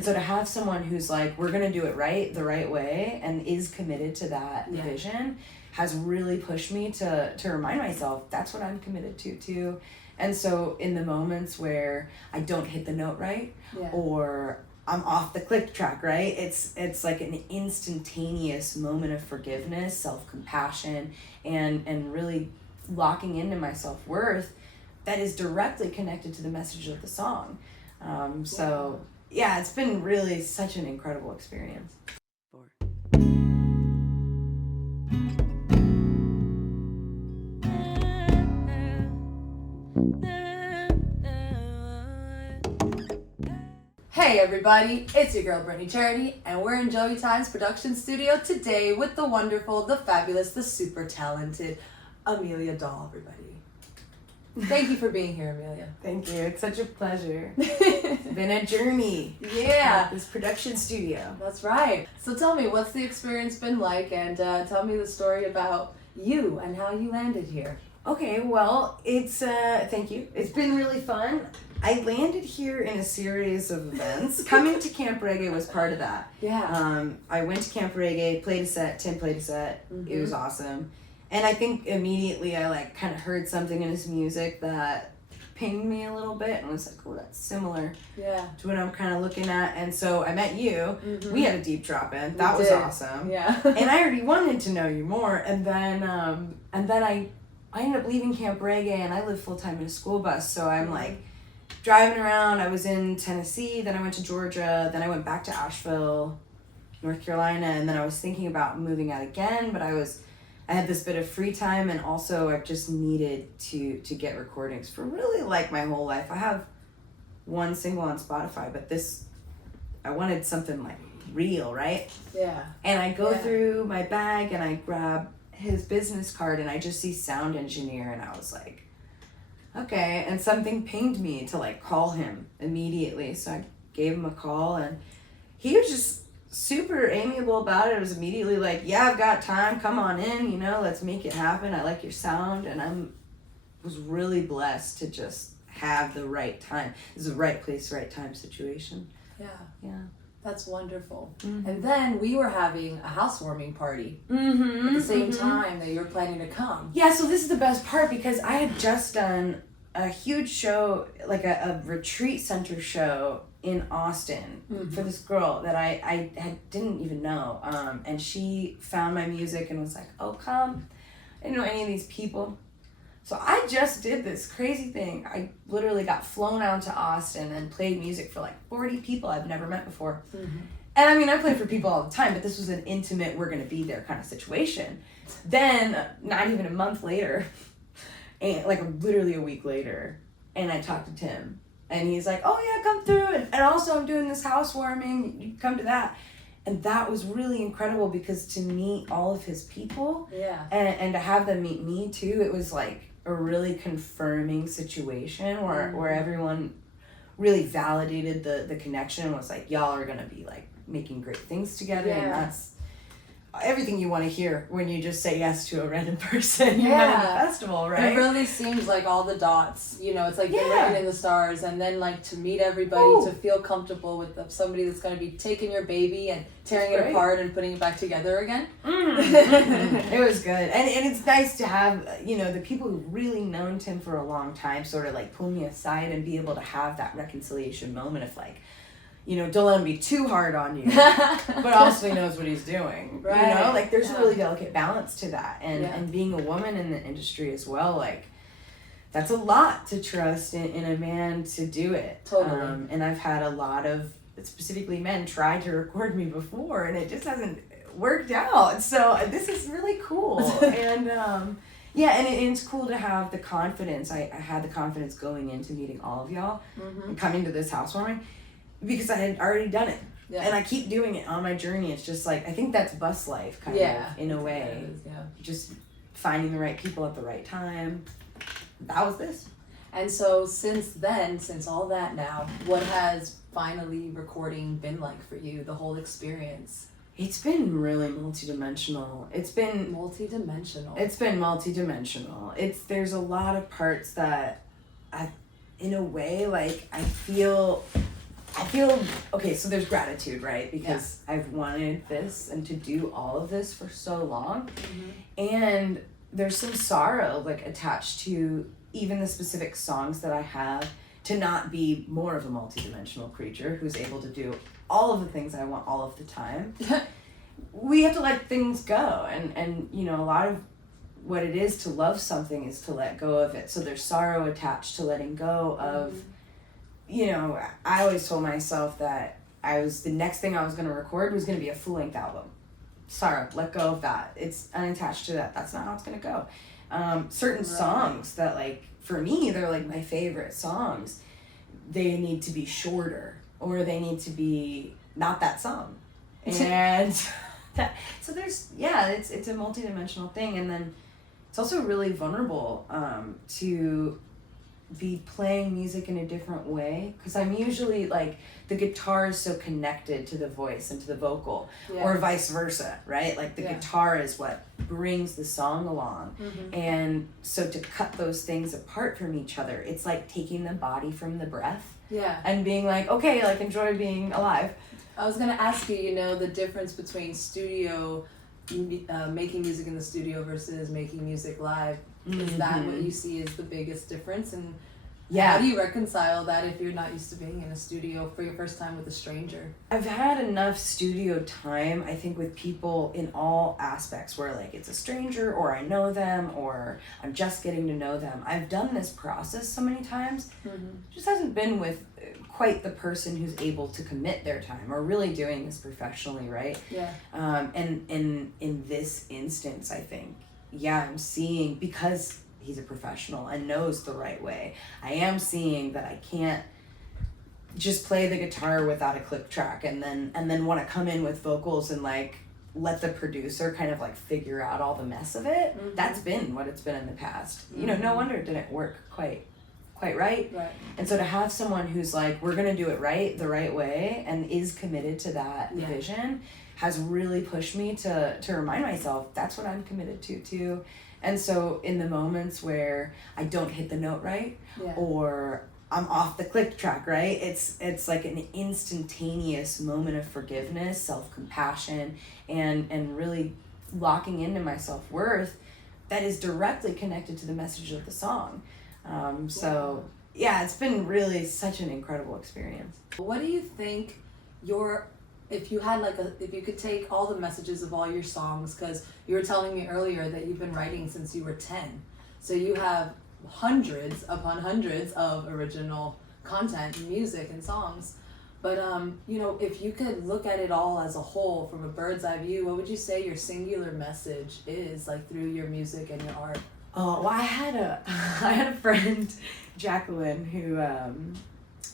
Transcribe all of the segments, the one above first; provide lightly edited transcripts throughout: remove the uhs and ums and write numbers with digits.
And so to have someone who's like, we're going to do it right, the right way, and is committed to that vision has really pushed me to remind myself that's what I'm committed to too. And so in the moments where I don't hit the note right, or I'm off the click track, right? It's like an instantaneous moment of forgiveness, self-compassion, and really locking into my self-worth that is directly connected to the message of the song. So yeah, it's been really such an incredible experience. Hey everybody, it's your girl Brittny Charity, and we're in Joey Times production studio today with the wonderful, the fabulous, the super talented Amelia Doll, everybody. Thank you for being here, Amelia. Thank you. It's such a pleasure. It's been a journey. Yeah. This production studio. That's right. So tell me, what's the experience been like, and tell me the story about you and how you landed here. Okay, well, it's, thank you. It's been really fun. I landed here in a series of events. Coming to Camp Reggae was part of that. Yeah. I went to Camp Reggae, played a set, Tim played a set. It was awesome. And I think immediately I like kind of heard something in his music that pinged me a little bit and was like, oh, that's similar to what I'm kind of looking at. And so I met you. We had a deep drop in. That was awesome. Yeah. And I already wanted to know you more. And then I ended up leaving Camp Reggae, and I live full time in a school bus. So I'm like driving around. I was in Tennessee, then I went to Georgia, then I went back to Asheville, North Carolina, and then I was thinking about moving out again, but I had this bit of free time, and also I just needed to get recordings for really like my whole life. I have one single on Spotify, but I wanted something like real, right? Yeah. And I go through my bag and I grab his business card and I just see sound engineer, and I was like, okay. And something pinged me to like call him immediately. So I gave him a call, and he was just super amiable about it. It was immediately like, yeah, I've got time, come on in, let's make it happen. I like your sound. And was really blessed to just have the right time. It's the right place, right time situation. Yeah. That's wonderful. And then we were having a housewarming party at the same time that you were planning to come. Yeah, so this is the best part, because I had just done a huge show, like a retreat center show in Austin for this girl that I didn't even know. And she found my music and was like, oh, come. I didn't know any of these people. So I just did this crazy thing. I literally got flown out to Austin and played music for like 40 people I've never met before. And I mean, I play for people all the time, but this was an intimate, we're going to be there kind of situation. Then, not even a month later, and like literally a week later, and I talked to Tim, and he's like, oh yeah, come through, and also I'm doing this housewarming, you come to that. And that was really incredible, because to meet all of his people and to have them meet me too, it was like a really confirming situation where everyone really validated the connection and was like, y'all are gonna be like making great things together. And that's everything you want to hear when you just say yes to a random person you met at a festival, right? It really seems like all the dots, it's like been written in the stars, and then like to meet everybody, to feel comfortable with somebody that's going to be taking your baby and tearing it apart and putting it back together again. It was good. And it's nice to have, the people who really known Tim for a long time sort of like pull me aside and be able to have that reconciliation moment of like, don't let him be too hard on you, but also he knows what he's doing. Right. Like there's a really delicate balance to that. And being a woman in the industry as well, like that's a lot to trust in a man to do it. Totally. And I've had a lot of, specifically men, try to record me before, and it just hasn't worked out. So this is really cool. And and it's cool to have the confidence. I had the confidence going into meeting all of y'all and coming to this housewarming, because I had already done it. And I keep doing it on my journey. It's just like, I think that's bus life kind of in a way. Just finding the right people at the right time. That was this. And so since then, since all that now, what has finally recording been like for you, the whole experience? It's been really multidimensional. It's been multidimensional. There's a lot of parts that in a way, like I feel I feel, okay, so there's gratitude, right? Because I've wanted this and to do all of this for so long. And there's some sorrow like attached to even the specific songs that I have, to not be more of a multidimensional creature who's able to do all of the things I want all of the time. We have to let things go, and you know, a lot of what it is to love something is to let go of it. So there's sorrow attached to letting go of, you know, I always told myself that the next thing I was going to record was going to be a full-length album. Sorrow, let go of that. It's unattached to that. That's not how it's going to go. Certain songs that, like, for me, they're like my favorite songs, they need to be shorter, or they need to be not that song. And so there's, it's a multidimensional thing. And then it's also really vulnerable to be playing music in a different way, because I'm usually like, the guitar is so connected to the voice and to the vocal, or vice versa, right? Like the guitar is what brings the song along. And so to cut those things apart from each other, it's like taking the body from the breath and being like, okay, like, enjoy being alive. I was gonna ask you, you know, the difference between studio, making music in the studio versus making music live. Is that what you see as the biggest difference? And how do you reconcile that if you're not used to being in a studio for your first time with a stranger? I've had enough studio time, I think, with people in all aspects, where like it's a stranger, or I know them, or I'm just getting to know them. I've done this process so many times. Just hasn't been with quite the person who's able to commit their time or really doing this professionally, right? And in this instance, I think, I'm seeing, because he's a professional and knows the right way, I am seeing that I can't just play the guitar without a click track and then want to come in with vocals and like let the producer kind of like figure out all the mess of it. That's been what it's been in the past. You know, no wonder it didn't work quite right. And so to have someone who's like, we're gonna do it right, the right way, and is committed to that vision, has really pushed me to remind myself that's what I'm committed to too. And so in the moments where I don't hit the note right, or I'm off the click track, right? It's like an instantaneous moment of forgiveness, self-compassion, and really locking into my self-worth that is directly connected to the message of the song. So it's been really such an incredible experience. What do you think if you could take all the messages of all your songs, because you were telling me earlier that you've been writing since you were 10, so you have hundreds upon hundreds of original content, music and songs, but you know, if you could look at it all as a whole from a bird's eye view, what would you say your singular message is, like, through your music and your art? Oh, well, I had a friend, Jacqueline, who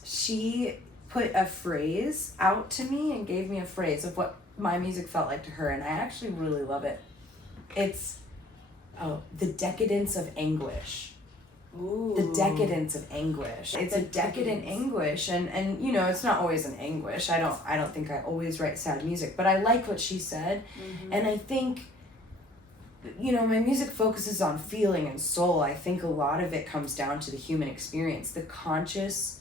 she put a phrase out to me and gave me a phrase of what my music felt like to her, and I actually really love it. It's the decadence of anguish. Ooh. The decadence of anguish. It's a decadent anguish, and you know, it's not always an anguish. I don't think I always write sad music, but I like what she said. And I think, you know, my music focuses on feeling and soul. I think a lot of it comes down to the human experience, the conscious,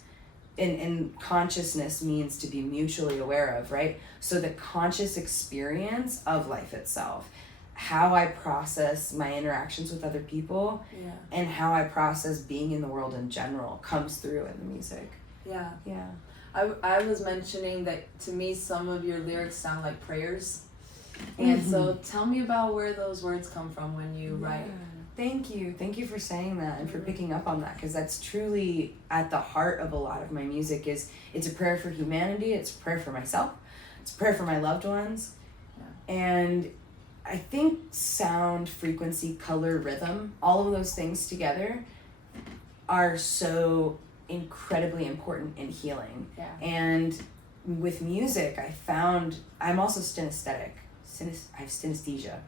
and consciousness means to be mutually aware of, right? So the conscious experience of life itself, how I process my interactions with other people, and how I process being in the world in general comes through in the music. I was mentioning that to me some of your lyrics sound like prayers. And so tell me about where those words come from when you write. Thank you for saying that and for picking up on that, because that's truly at the heart of a lot of my music. It's a prayer for humanity, it's a prayer for myself, it's a prayer for my loved ones. And I think sound, frequency, color, rhythm, all of those things together are so incredibly important in healing. And with music, I found I'm also synesthetic. I have synesthesia.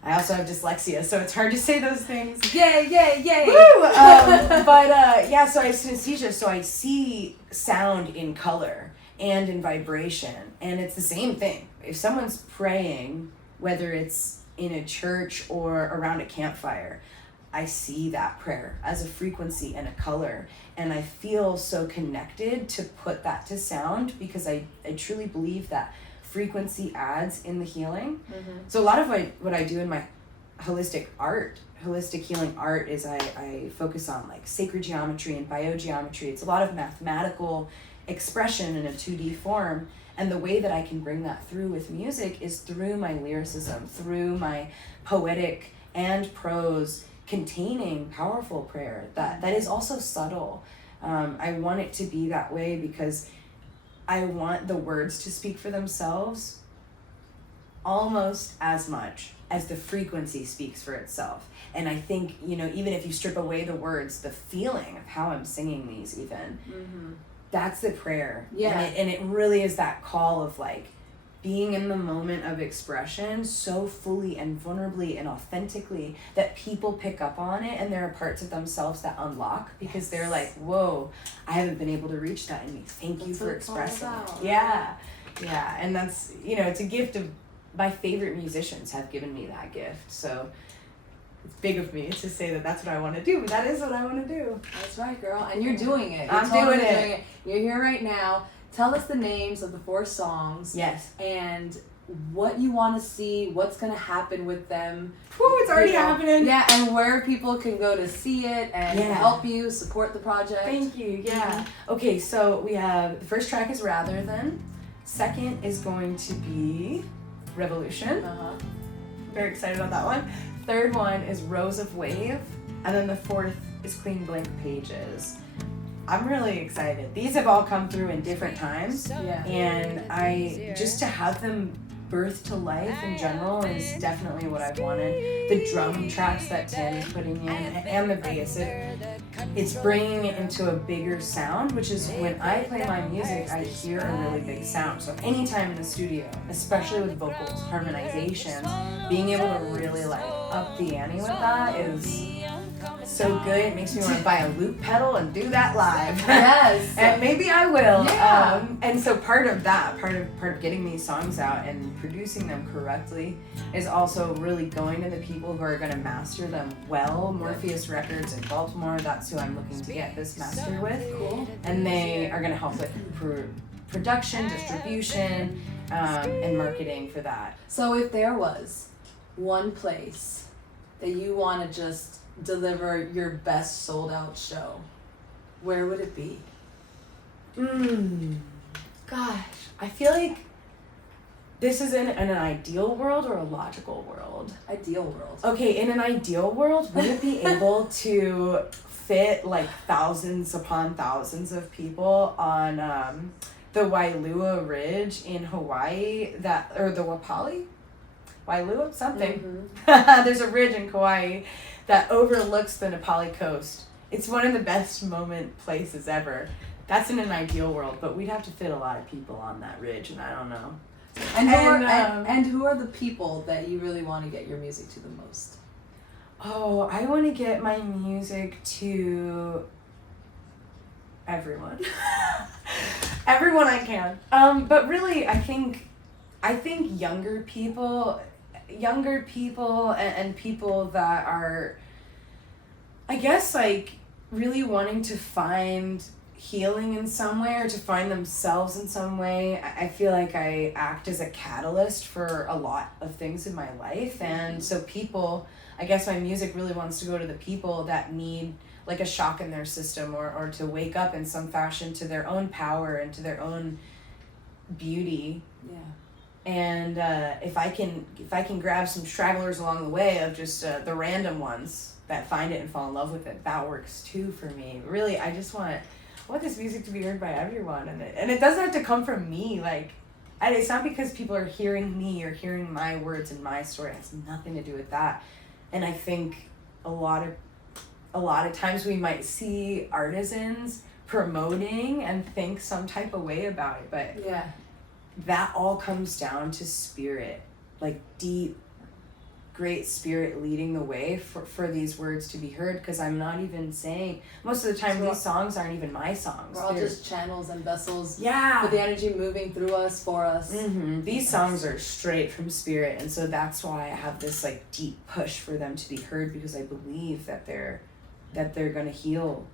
I also have dyslexia, so it's hard to say those things. Yay! Woo! So I have synesthesia, so I see sound in color and in vibration, and it's the same thing. If someone's praying, whether it's in a church or around a campfire, I see that prayer as a frequency and a color, and I feel so connected to put that to sound, because I truly believe that frequency adds in the healing. So a lot of what I do in my holistic healing art is I focus on like sacred geometry and biogeometry. It's a lot of mathematical expression in a 2D form, and the way that I can bring that through with music is through my lyricism, through my poetic and prose containing powerful prayer that is also subtle. I want it to be that way because I want the words to speak for themselves almost as much as the frequency speaks for itself. And I think, even if you strip away the words, the feeling of how I'm singing these even, that's the prayer. Yeah. And it really is that call of like being in the moment of expression so fully and vulnerably and authentically that people pick up on it, and there are parts of themselves that unlock because they're like, whoa, I haven't been able to reach that in me. Thank you for expressing it. Yeah. And that's, it's a gift of my favorite musicians have given me that gift. So it's big of me to say that that's what I want to do, but that is what I want to do. That's right, girl. And you're doing it. I'm doing it. You're here right now. Tell us the names of the 4 songs. Yes. And what you want to see, what's going to happen with them. Whew, it's already happening. Yeah, and where people can go to see it and help you support the project. Thank you. Yeah. Okay, so we have, the first track is Rather Than. Second is going to be Revolution. Very excited about that one. Third one is Rose of Wave. And then the fourth is Clean Blank Pages. I'm really excited. These have all come through in different times. Yeah. And just to have them birth to life in general is definitely what I've wanted. The drum tracks that Tim is putting in and the bass, it's bringing it into a bigger sound, which is when I play my music, I hear a really big sound. So anytime in the studio, especially with vocals, harmonizations, being able to really like up the ante with that is so good. It makes me want to buy a loop pedal and do that live. Yes. And maybe I will. Yeah. And so part of getting these songs out and producing them correctly is also really going to the people who are going to master them well. Morpheus Records in Baltimore, that's who I'm looking to get this mastered with. Cool. And they are going to help with production, distribution, and marketing for that. So if there was one place that you want to just deliver your best sold out show, where would it be? Gosh, I feel like this is in an ideal world or a logical world? Ideal world. Okay, in an ideal world, would it be able to fit like thousands upon thousands of people on the Wailua Ridge in Hawaii, or the Wapali? Wailua? Something. There's a ridge in Kauai that overlooks the Nepali coast. It's one of the best moment places ever. That's in an ideal world, but we'd have to fit a lot of people on that ridge, and I don't know. And who are the people that you really want to get your music to the most? Oh, I want to get my music to everyone. Everyone I can. But really, I think younger people and people that are, I guess, like really wanting to find healing in some way or to find themselves in some way. I feel like I act as a catalyst for a lot of things in my life, and so people, I guess my music really wants to go to the people that need like a shock in their system or to wake up in some fashion to their own power and to their own beauty. Yeah. And if I can grab some stragglers along the way of just the random ones that find it and fall in love with it, that works too for me. Really, I want this music to be heard by everyone, and it doesn't have to come from me. Like, it's not because people are hearing me or hearing my words and my story. It has nothing to do with that. And I think a lot of times we might see artisans promoting and think some type of way about it, but that all comes down to spirit, like deep great spirit leading the way for these words to be heard, because I'm not even saying, most of the time these songs aren't even my songs. We're all just channels and vessels. Yeah. With the energy moving through us, for us. Mm-hmm. These songs are straight from spirit, and so that's why I have this like deep push for them to be heard, because I believe that they're gonna heal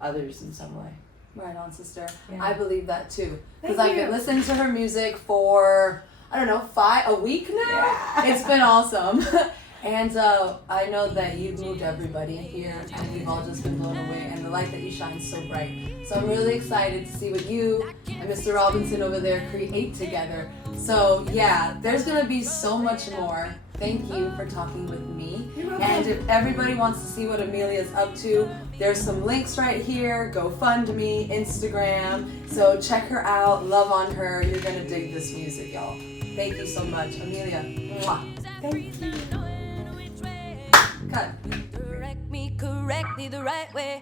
others in some way. Right on, sister. Yeah. I believe that too. Because Thank I've you. been listening to her music for, I don't know, a week now? Yeah. It's been awesome. And I know that you've moved everybody here, and we've all just been blown away, and the light that you shine is so bright. So I'm really excited to see what you and Mr. Robinson over there create together. So yeah, there's gonna be so much more. Thank you for talking with me. And if everybody wants to see what Amelia's up to, there's some links right here, GoFundMe, Instagram. So check her out, love on her. You're gonna dig this music, y'all. Thank you so much, Amelia. Mwah. Thank you. Cut. Correct me the right way.